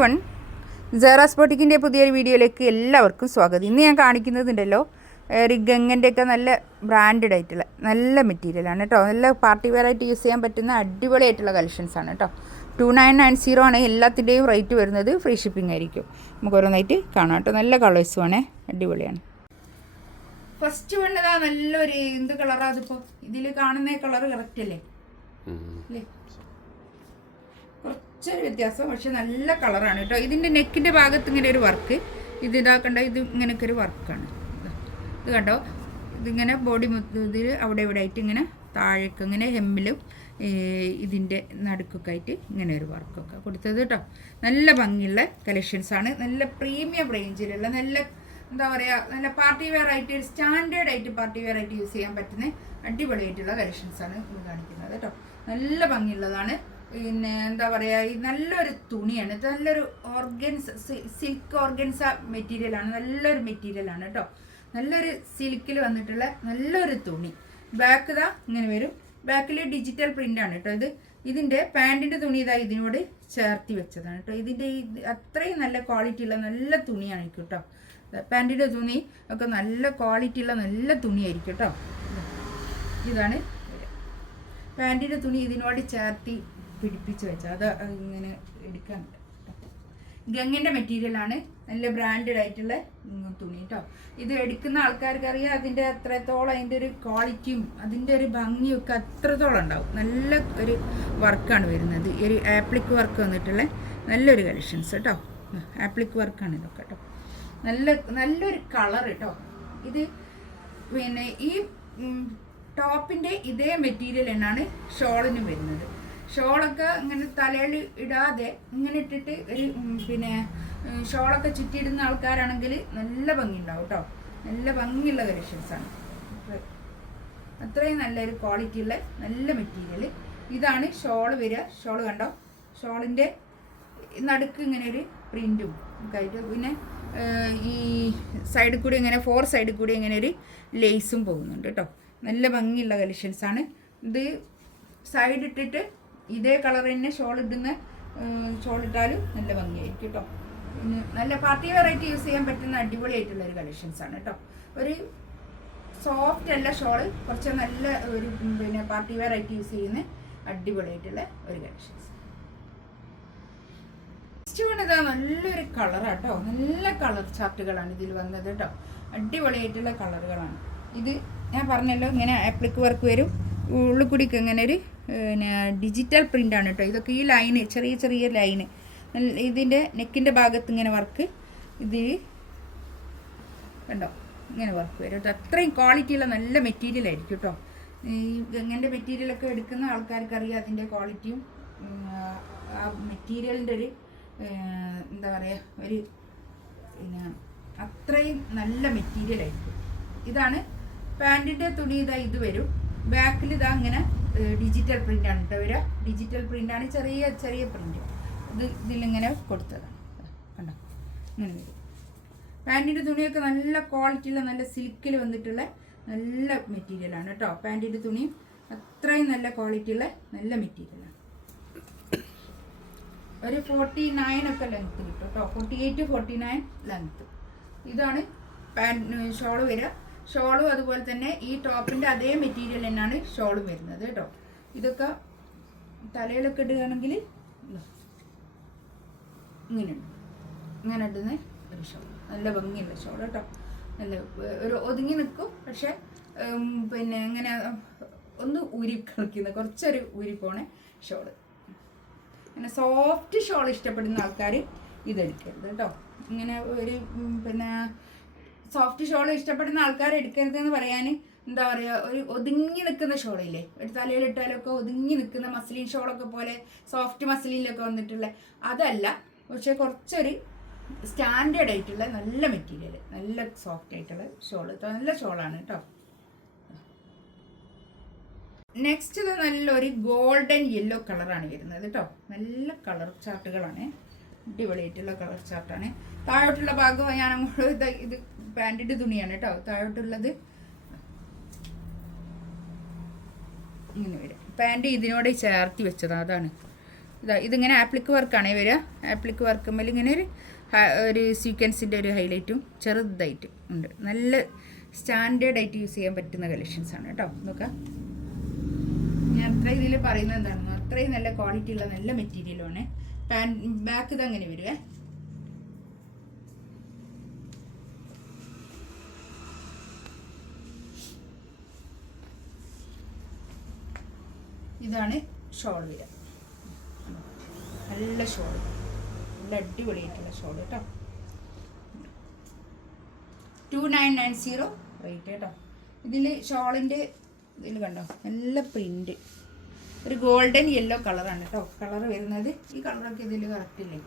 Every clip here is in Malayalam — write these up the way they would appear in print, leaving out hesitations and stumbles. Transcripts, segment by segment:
എവരിവൺ, സെറാസ് ബൊട്ടിക്കിൻ്റെ പുതിയൊരു വീഡിയോയിലേക്ക് എല്ലാവർക്കും സ്വാഗതം. ഇന്ന് ഞാൻ കാണിക്കുന്നതുണ്ടല്ലോ ഗംഗൻ്റെയൊക്കെ നല്ല ബ്രാൻഡഡ് ആയിട്ടുള്ള നല്ല മെറ്റീരിയലാണ് കേട്ടോ. നല്ല പാർട്ടി വെയർ ആയിട്ട് യൂസ് ചെയ്യാൻ പറ്റുന്ന അടിപൊളിയായിട്ടുള്ള കളക്ഷൻസാണ് കേട്ടോ. 2990 ആണ് എല്ലാത്തിൻ്റെയും റേറ്റ് വരുന്നത്. ഫ്രീ ഷിപ്പിംഗ് ആയിരിക്കും. നമുക്ക് ഓരോന്നായിട്ട് കാണാം കേട്ടോ. നല്ല കളേഴ്സുമാണ്, അടിപൊളിയാണ്. ഫസ്റ്റ് വേണ്ടതാ നല്ലൊരു എന്ത് കളറാണ് അതിപ്പോൾ ഇതിൽ കാണുന്ന കളർ കറക്റ്റ് അല്ലേ? അല്ലേ, കുറച്ചൊരു വ്യത്യാസം, പക്ഷെ നല്ല കളറാണ് കേട്ടോ. ഇതിൻ്റെ നെക്കിൻ്റെ ഭാഗത്ത് ഇങ്ങനെ ഒരു വർക്ക്, ഇത് ഇതാക്കണ്ട, ഇത് ഇങ്ങനെയൊക്കെ ഒരു വർക്കാണ്. ഇത് കണ്ടോ, ഇതിങ്ങനെ ബോഡി ഇതിൽ അവിടെ ഇവിടെ ആയിട്ട് ഇങ്ങനെ താഴേക്ക് ഇങ്ങനെ ഹെമ്മിലും ഇതിൻ്റെ നടുക്കൊക്കെ ആയിട്ട് ഇങ്ങനെ ഒരു വർക്കൊക്കെ കൊടുത്തത് കേട്ടോ. നല്ല ഭംഗിയുള്ള കളക്ഷൻസാണ്. നല്ല പ്രീമിയം റേഞ്ചിലുള്ള നല്ല എന്താ പറയുക, നല്ല പാർട്ടി വെയർ ആയിട്ട് സ്റ്റാൻഡേർഡ് ആയിട്ട് പാർട്ടി വെയർ ആയിട്ട് യൂസ് ചെയ്യാൻ പറ്റുന്ന അടിപൊളിയായിട്ടുള്ള കളക്ഷൻസാണ് ഇത് കാണിക്കുന്നത് കേട്ടോ. നല്ല ഭംഗിയുള്ളതാണ്. പിന്നെ എന്താ പറയുക, ഈ നല്ലൊരു തുണിയാണ് ഇത്. നല്ലൊരു സിൽക്ക് ഓർഗൻസ മെറ്റീരിയലാണ്. നല്ലൊരു മെറ്റീരിയലാണ് കേട്ടോ. നല്ലൊരു സിൽക്കിൽ വന്നിട്ടുള്ള നല്ലൊരു തുണി. ബാക്ക് ഇതാ ഇങ്ങനെ വരും. ബാക്കിൽ ഡിജിറ്റൽ പ്രിൻ്റാണ് കേട്ടോ. ഇതിൻ്റെ പാൻറ്റിൻ്റെ തുണി ഇതാ ഇതിനോട് ചേർത്തി വെച്ചതാണ് കേട്ടോ. ഇതിൻ്റെ അത്രയും നല്ല ക്വാളിറ്റി ഉള്ള നല്ല തുണിയാണ് കേട്ടോ. പാൻറ്റിൻ്റെ തുണി ഒക്കെ നല്ല ക്വാളിറ്റി ഉള്ള നല്ല തുണിയായിരിക്കും കേട്ടോ. ഇതാണ് പാൻറ്റിൻ്റെ തുണി ഇതിനോട് ചേർത്തി പിടിപ്പിച്ച് വെച്ചാൽ അത് ഇങ്ങനെ എടുക്കാൻ ഗംഗൻ്റെ മെറ്റീരിയലാണ്. നല്ല ബ്രാൻഡഡ് ആയിട്ടുള്ള തുണി കേട്ടോ. ഇത് എടുക്കുന്ന ആൾക്കാർക്ക് അറിയാം അതിൻ്റെ അത്രത്തോളം അതിൻ്റെ ഒരു ക്വാളിറ്റിയും അതിൻ്റെ ഒരു ഭംഗിയും ഒക്കെ അത്രത്തോളം ഉണ്ടാവും. നല്ല ഒരു വർക്കാണ് വരുന്നത്. ഒരു ആപ്ലിക് വർക്ക് വന്നിട്ടുള്ള നല്ലൊരു കളക്ഷൻസ് കേട്ടോ. ആപ്ലിക് വർക്കാണ് ഇതൊക്കെ കേട്ടോ. നല്ലൊരു കളർ കേട്ടോ. ഇത് പിന്നെ ഈ ടോപ്പിൻ്റെ ഇതേ മെറ്റീരിയൽ തന്നെയാണ് ഷോളിനും വരുന്നത്. ഷോളൊക്കെ ഇങ്ങനെ തലയിൽ ഇടാതെ ഇങ്ങനെ ഇട്ടിട്ട് ഒരു പിന്നെ ഷോളൊക്കെ ചുറ്റിയിടുന്ന ആൾക്കാരാണെങ്കിൽ നല്ല ഭംഗി ഉണ്ടാവും കേട്ടോ. നല്ല ഭംഗിയുള്ള കളക്ഷൻസാണ്. അത്രയും നല്ലൊരു ക്വാളിറ്റിയുള്ള നല്ല മെറ്റീരിയൽ. ഇതാണ് ഷോള് വരിക. ഷോള് കണ്ടോ, ഷോളിൻ്റെ നടുക്ക് ഇങ്ങനെ ഒരു പ്രിൻറ്റും ഒക്കെ ആയിട്ട്, പിന്നെ ഈ സൈഡിൽ കൂടി ഇങ്ങനെ 4 സൈഡിൽ കൂടി ഇങ്ങനെ ഒരു ലേസും പോകുന്നുണ്ട് കേട്ടോ. നല്ല ഭംഗിയുള്ള കളക്ഷൻസാണ്. ഇത് സൈഡ് ഇട്ടിട്ട് ഇതേ കളർ തന്നെ ഷോൾ ഇട്ടാലും നല്ല ഭംഗിയായിരിക്കും കേട്ടോ. പിന്നെ നല്ല പാർട്ടി വെറൈറ്റി യൂസ് ചെയ്യാൻ പറ്റുന്ന അടിപൊളിയായിട്ടുള്ള ഒരു കളക്ഷൻസാണ് കേട്ടോ. ഒരു സോഫ്റ്റ് അല്ല ഷോള്, കുറച്ച് നല്ല ഒരു പിന്നെ പാർട്ടി വെറൈറ്റി യൂസ് ചെയ്യുന്ന അടിപൊളിയായിട്ടുള്ള ഒരു കളക്ഷൻസ്. നെക്സ്റ്റ് വേണ്ടതാ നല്ലൊരു കളറാട്ടോ. നല്ല കളർ ചാർട്ടുകളാണ് ഇതിൽ വന്നത് കേട്ടോ. അടിപൊളിയായിട്ടുള്ള കളറുകളാണ്. ഇത് ഞാൻ പറഞ്ഞല്ലോ ഇങ്ങനെ ആപ്ലിക് വർക്ക് വരും. ഉള്ളിൽ കൂടിക്ക് ഇങ്ങനെ ഒരു പിന്നെ ഡിജിറ്റൽ പ്രിൻ്റാണ് കേട്ടോ. ഇതൊക്കെ ഈ ലൈന് ചെറിയ ചെറിയ ലൈന് ഇതിൻ്റെ നെക്കിൻ്റെ ഭാഗത്ത് ഇങ്ങനെ വർക്ക്, ഇത് കണ്ടോ ഇങ്ങനെ വർക്ക് വരും കേട്ടോ. അത്രയും ക്വാളിറ്റിയുള്ള നല്ല മെറ്റീരിയൽ ആയിരിക്കും കേട്ടോ. ഈ ഗംഗൻ്റെ മെറ്റീരിയലൊക്കെ എടുക്കുന്ന ആൾക്കാർക്ക് അറിയാം അതിൻ്റെ ക്വാളിറ്റിയും ആ മെറ്റീരിയലിൻ്റെ ഒരു എന്താ പറയുക, ഒരു പിന്നെ അത്രയും നല്ല മെറ്റീരിയൽ ആയിരിക്കും. ഇതാണ് പാൻറ്റിൻ്റെ തുണി. ഇതാ ഇത് വരും. ബാക്കിൽ ഇതാ ഇങ്ങനെ ഡിജിറ്റൽ പ്രിൻ്റാണ് കേട്ടോ വരിക. ഡിജിറ്റൽ പ്രിൻ്റാണ്, ചെറിയ ചെറിയ പ്രിൻ്റ്. ഇതിലിങ്ങനെ കൊടുത്തതാണ് കണ്ടോ, ഇങ്ങനെ വരും. പാൻറ്റിൻ്റെ തുണിയൊക്കെ നല്ല ക്വാളിറ്റിയുള്ള നല്ല സിൽക്കിൽ വന്നിട്ടുള്ള നല്ല മെറ്റീരിയലാണ് കേട്ടോ. പാൻറ്റിൻ്റെ തുണിയും അത്രയും നല്ല ക്വാളിറ്റിയുള്ള നല്ല മെറ്റീരിയലാണ്. ഒരു 49 ഒക്കെ ലെങ്ത്ത് കിട്ടും കേട്ടോ. 48 49 ലെങ്ത്ത്. ഇതാണ് ഷോള് വരിക. ഷോളും അതുപോലെ തന്നെ ഈ ടോപ്പിൻ്റെ അതേ മെറ്റീരിയൽ തന്നെയാണ് ഷോളും വരുന്നത് കേട്ടോ. ഇതൊക്കെ തലയിലൊക്കെ ഇടുകയാണെങ്കിൽ ഇങ്ങനെയുണ്ട്, ഇങ്ങനെ ഇടുന്ന ഒരു ഷോൾ. നല്ല ഭംഗിയുള്ള ഷോൾ കേട്ടോ. നല്ല ഒരു ഒതുങ്ങി നിൽക്കും, പക്ഷെ പിന്നെ ഇങ്ങനെ ഒന്ന് ഊരി കളിക്കുന്ന കുറച്ചൊരു ഊരിപ്പോണ ഷോള്. ഇങ്ങനെ സോഫ്റ്റ് ഷോൾ ഇഷ്ടപ്പെടുന്ന ആൾക്കാർ ഇതെടുക്കരുത് കേട്ടോ. ഇങ്ങനെ ഒരു പിന്നെ സോഫ്റ്റ് ഷോൾ ഇഷ്ടപ്പെടുന്ന ആൾക്കാർ എടുക്കരുതെന്ന് പറയാൻ എന്താ പറയുക, ഒരു ഒതുങ്ങി നിൽക്കുന്ന ഷോളില്ലേ, ഒരു തലയിലിട്ടാലൊക്കെ ഒതുങ്ങി നിൽക്കുന്ന മസ്ലിൻ ഷോളൊക്കെ പോലെ സോഫ്റ്റ് മസ്ലിനിലൊക്കെ വന്നിട്ടുള്ള അതല്ല, പക്ഷേ കുറച്ചൊരു സ്റ്റാൻഡേർഡ് ആയിട്ടുള്ള നല്ല മെറ്റീരിയൽ, നല്ല സോഫ്റ്റ് ആയിട്ടുള്ള ഷോള്, നല്ല ഷോളാണ് കേട്ടോ. നെക്സ്റ്റ് ഇത് നല്ലൊരു ഗോൾഡൻ യെല്ലോ കളറാണ് വരുന്നത് കേട്ടോ. നല്ല കളർ ചാർട്ടുകളാണ്, അടിപൊളിയായിട്ടുള്ള കളർ ചാർട്ടാണ്. താഴോട്ടുള്ള ഭാഗം ഞാൻ അങ്ങോട്ട് ഇത് പാൻറ്റിൻ്റെ തുണിയാണ് കേട്ടോ. താഴോട്ടുള്ളത് ഇങ്ങനെ വരും. പാൻറ്റ് ഇതിനോട് ചേർത്തി വെച്ചതാണ്. അതാണ് ഇതാ ഇതിങ്ങനെ ആപ്ലിക്ക് വർക്കാണ് വരിക. ആപ്ലിക്ക് വർക്കുമ്പോൾ ഇങ്ങനെ ഒരു സീക്വൻസിൻ്റെ ഒരു ഹൈലൈറ്റും ചെറുതായിട്ടും ഉണ്ട്. നല്ല സ്റ്റാൻഡേർഡായിട്ട് യൂസ് ചെയ്യാൻ പറ്റുന്ന കളക്ഷൻസാണ് കേട്ടോ. നോക്കാം, ഞാൻ അത്ര ഇതിൽ പറയുന്നത് എന്താണെന്നോ അത്രയും നല്ല ക്വാളിറ്റി ഉള്ള നല്ല മെറ്റീരിയലാണ്. ബാക്ക് ഇത് അങ്ങനെ വരുവേ. ഇതാണ് ഷോൾ വരിക. നല്ല ഷോൾ, നല്ല അടിപൊളിയായിട്ടുള്ള ഷോൾ കേട്ടോ. 2990 റേറ്റ് കേട്ടോ. ഇതിൽ ഷോളിൻ്റെ ഇതിൽ കണ്ടോ നല്ല പ്രിൻ്റ്, ഒരു ഗോൾഡൻ യെല്ലോ കളറാണ് കേട്ടോ കളർ വരുന്നത്. ഈ കളറൊക്കെ ഇതിൽ കറക്റ്റില്ലേ.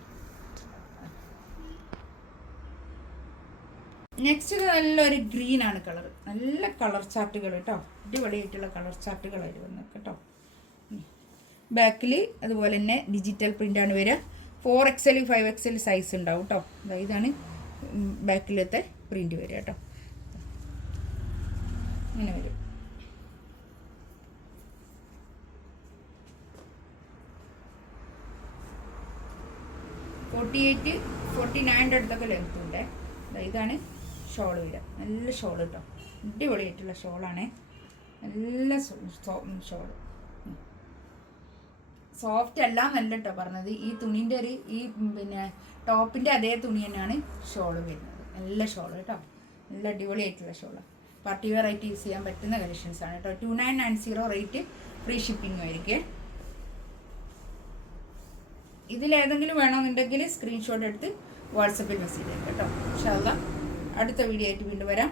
നെക്സ്റ്റ് നല്ലൊരു ഗ്രീനാണ് കളർ. നല്ല കളർ ചാർട്ടുകൾ കേട്ടോ, അടിപൊളിയായിട്ടുള്ള കളർ ചാർട്ടുകളായിട്ട് വന്നത് കേട്ടോ. ബാക്കിൽ അതുപോലെ തന്നെ ഡിജിറ്റൽ പ്രിൻ്റാണ് വരിക. 4XL 5XL സൈസ് ഉണ്ടാവും കേട്ടോ. ഇതാണ് ബാക്കിലത്തെ പ്രിൻ്റ് വരിക കേട്ടോ. ഇങ്ങനെ വരും. $48, $49 അടുത്തൊക്കെ ലെങ്ത് ഉണ്ട്. ഇതാണ് ഷോൾ വരിക. നല്ല ഷോൾ കേട്ടോ, അടിപൊളിയായിട്ടുള്ള ഷോളാണ്. നല്ല ഷോൾ, സോഫ്റ്റ് അല്ല എന്നല്ല കേട്ടോ പറഞ്ഞത്. ഈ തുണീൻ്റെ ഒരു ഈ പിന്നെ ടോപ്പിൻ്റെ അതേ തുണി തന്നെയാണ് ഷോൾ വരുന്നത്. നല്ല ഷോൾ കേട്ടോ, നല്ല അടിപൊളിയായിട്ടുള്ള ഷോളാണ്. പാർട്ടി വെയർ ആയിട്ട് യൂസ് ചെയ്യാൻ പറ്റുന്ന കളക്ഷൻസാണ് കേട്ടോ. 2990 റേറ്റ്, ഫ്രീ ഷിപ്പിംഗ് ആയിരിക്കും. ഇതിലേതെങ്കിലും വേണമെന്നുണ്ടെങ്കിൽ സ്ക്രീൻഷോട്ട് എടുത്ത് വാട്സപ്പിൽ മെസ്സേജ് ചെയ്യാം കേട്ടോ. ഇൻഷാ അല്ലാഹ് അടുത്ത വീഡിയോ ആയിട്ട് വീണ്ടും വരാം.